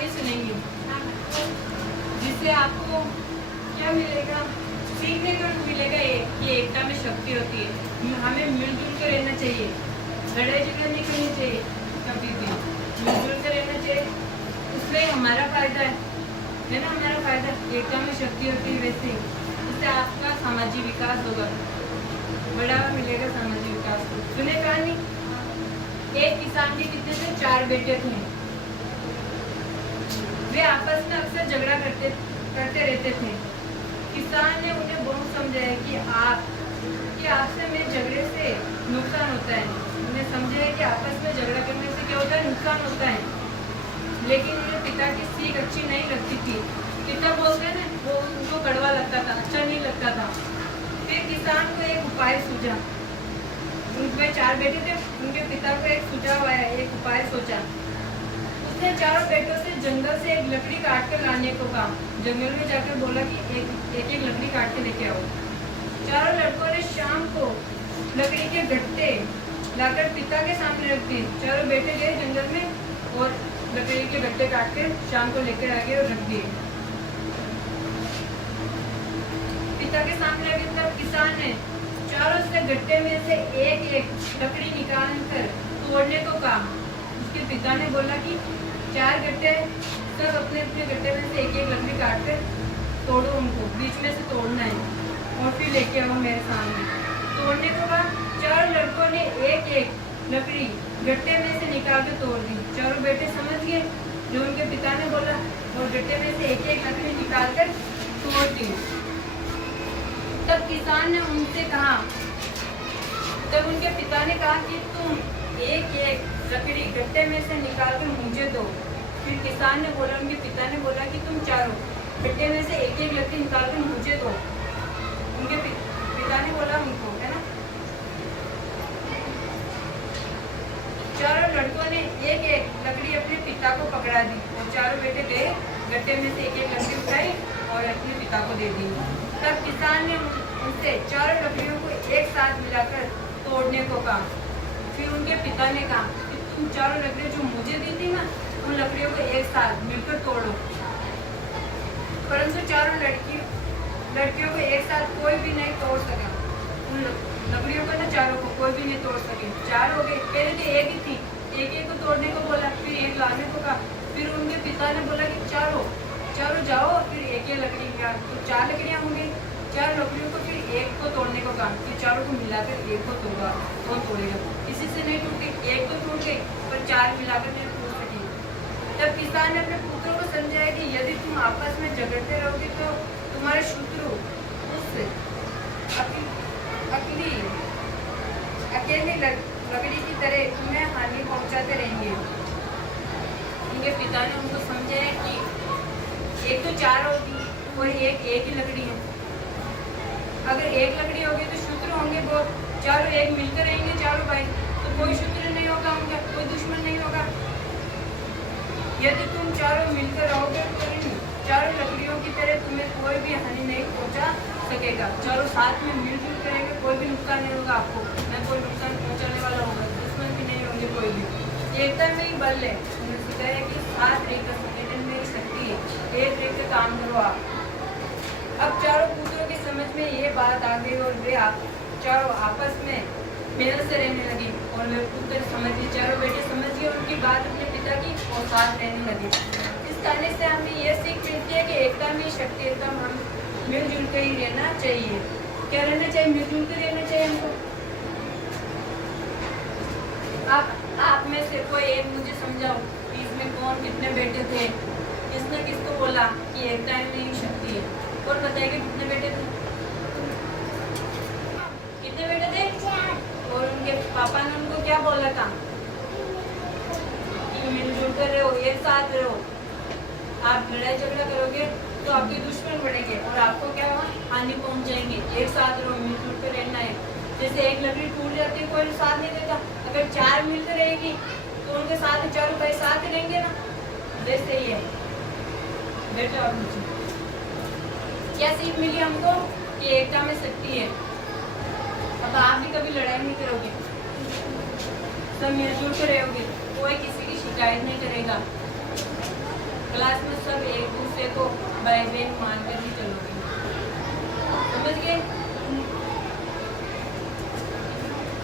कहानी सुनेंगे जिससे आपको क्या मिलेगा, सीखने को मिलेगा ये कि एकता में शक्ति होती है। हमें मिलजुल कर रहना चाहिए, लड़ाई झगड़ा नहीं करनी चाहिए, कभी भी मिलजुल कर रहना चाहिए। उसमें हमारा फायदा है ना, हमारा फायदा। एकता में शक्ति होती है, वैसे इससे आपका सामाजिक विकास होगा, बढ़ावा मिलेगा सामाजिक विकास को। सुने कहानी, एक किसान के कितने थे, 4 बेटे थे। वे आपस में अक्सर झगड़ा करते रहते थे। किसान ने उन्हें बहुत समझाया कि आपसे में झगड़े से नुकसान होता है। उन्हें समझाया कि आपस में झगड़ा करने से क्या होता है, नुकसान होता है। लेकिन उन्हें पिता की सीख अच्छी नहीं लगती थी। पिता बोलते हैं ना, वो उनको कड़वा लगता था, अच्छा नहीं लगता था। फिर किसान को एक उपाय सूझा। उनके 4 बेटे थे, उनके पिता को एक सुझाव आया, एक उपाय सोचा। उसने 4 बेटों से जंगल से एक लकड़ी काट कर लाने को कहा। जंगल में जाकर बोला कि एक लकड़ी काट के लेके आओ। 4 लड़कों ने शाम को लकड़ी के गट्टे लाकर पिता के सामने रख दिए। 4 बेटे गए जंगल में और लकड़ी के गट्टे काट कर शाम को लेकर आ गए और रख दिए पिता के सामने। रखे तब किसान ने चारों से गट्टे में से एक लकड़ी निकाल कर तोड़ने को कहा। उसके पिता ने बोला कि 4 गट्टे, सब अपने अपने गट्टे में से एक लकड़ी काट कर तोड़ो, उनको बीच में से तोड़ना है और फिर लेके आओ मेरे सामने। तोड़ने को कहा। 4 लड़कों ने एक लकड़ी गट्टे में से निकाल कर तोड़ दी। 4 बेटे समझ गए जो उनके पिता ने बोला और गट्टे में से एक लकड़ी निकाल कर तोड़ दी। तब किसान ने उनसे कहा, तब उनके पिता ने कहा कि तुम एक लकड़ी गट्टे में से निकाल कर मुझे दो। फिर किसान ने बोला, उनके पिता ने बोला कि तुम चारों गट्टे में से एक लकड़ी निकाल कर मुझे दो। उनके पिता ने बोला उनको, है ना। 4 लड़कों ने एक लकड़ी अपने पिता को पकड़ा दी और 4 बेटे गए, गट्टे में से एक लकड़ी उठाई और अपने पिता को दे दी। तब किसान ने उनसे 4 लकड़ियों को एक साथ मिलाकर तोड़ने को कहा। फिर उनके पिता ने कहा कि तुम 4 लकड़ियां जो मुझे दी थी ना, उन लकड़ियों को एक साथ मिलकर तोड़ो। परंतु 4 लड़कियों को एक साथ कोई भी नहीं तोड़ सका। उन लकड़ियों को ना 4 को कोई भी नहीं तोड़ सके। 4 हो गए, पहले तो एक ही थी, एक को तोड़ने को बोला, फिर एक लाने को कहा। फिर उनके पिता ने बोला कि चारों जाओ, फिर एक लकड़ी का तो 4 लकड़ियां होंगी। 4 लकड़ियों को फिर एक को तोड़ने को कहा कि 4 को मिलाकर एक को तोड़ा, कौन तोड़ेगा। किसी से नहीं टूटी, एक तो टूट गई पर 4 मिलाकर नहीं टूट सकी। तब किसान ने अपने पुत्रों को समझाया कि यदि तुम आपस में झगड़ते रहोगे तो तुम्हारे शत्रु उससे अकेली लकड़ी की तरह तुम्हें हानि पहुंचाते रहेंगे। उनके पिता ने उनको समझाया कि एक तो 4 होगी और एक ही लकड़ी है। अगर एक लकड़ी होगी तो शत्रु होंगे बहुत, 4 एक मिलकर रहेंगे 4 भाई, तो कोई शत्रु नहीं होगा उनका, कोई दुश्मन नहीं होगा। यदि तुम 4 मिलकर रहोगे तो 4 लकड़ियों की तरह तुम्हें कोई भी हानि नहीं पहुंचा सकेगा। 4 साथ में मिलजुल करेंगे, कोई भी नुकसान नहीं होगा आपको, न कोई नुकसान पहुंचाने वाला होगा, दुश्मन भी नहीं होंगे कोई भी। एकता में ही बल है। उन्होंने सिखाया कि साथ रहकर संगठन में शक्ति है, एक रहकर काम करो आप। अब 4 पुत्रों की समझ में ये बात आ गई और वे 4 आपस में मेल से रहने लगे और वे पुत्र समझ गए, 4 बेटे समझ गए उनकी बात अपने पिता की और साथ रहने लगे। इस कहानी से हमें यह सीख मिलती है कि एकता में शक्ति, एकदम हम मिलजुल कर ही रहना चाहिए। क्या रहना चाहिए? मिलजुल कर रहना चाहिए हमको। आप में से कोई एक मुझे समझाओ कि इसमें कौन कितने बेटे थे, किसने किसको बोला कि एकता में ही शक्ति है। कौन बताएगा कितने बेटे थे? कितने बेटे थे? और उनके पापा ने उनको क्या बोला था कि मिलजुल कर रहो, एक साथ रहो। आप लड़ाई झगड़ा करोगे तो आपके दुश्मन बढ़ेंगे और आपको क्या हानि पहुंचाएंगे। एक साथ रहो, मिलजुल कर रहना है। जैसे एक लकड़ी टूट जाती है, कोई साथ नहीं देता। अगर 4 मिलकर रहेगी तो उनके साथ 4 भाई साथ रहेंगे ना, जैसे ही है। बेटा और मुझे क्या सीख मिली हमको कि एकता में शक्ति है। अब आप भी कभी लड़ाई नहीं करोगे, सब मिलजुल कर रहोगे, कोई किसी की शिकायत नहीं करेगा। क्लास में सब एक दूसरे को भाई बहन मान कर ही चलोगे।